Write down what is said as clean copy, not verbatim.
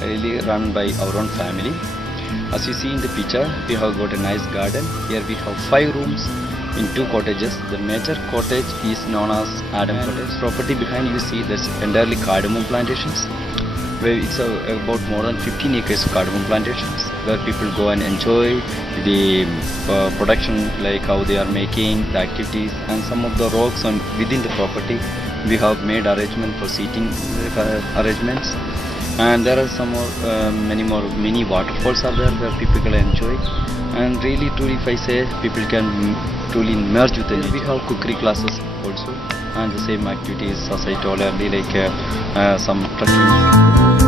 really run by our own family. As you see in the picture, we have got a nice garden. Here we have 5 rooms in 2 cottages. The major cottage is known as Adam Cottage. Property behind you see that's entirely cardamom plantations, where it's about more than 15 acres of cardamom plantations, where people go and enjoy the production, like how they are making the activities, and some of the rocks on within the property. We have made arrangement for seating arrangements, and there are some more, many more mini waterfalls are there where people can enjoy. And really, truly, if I say, people can truly merge with the nature. We have cookery classes also, and the same activities as I told earlier, like some trekking.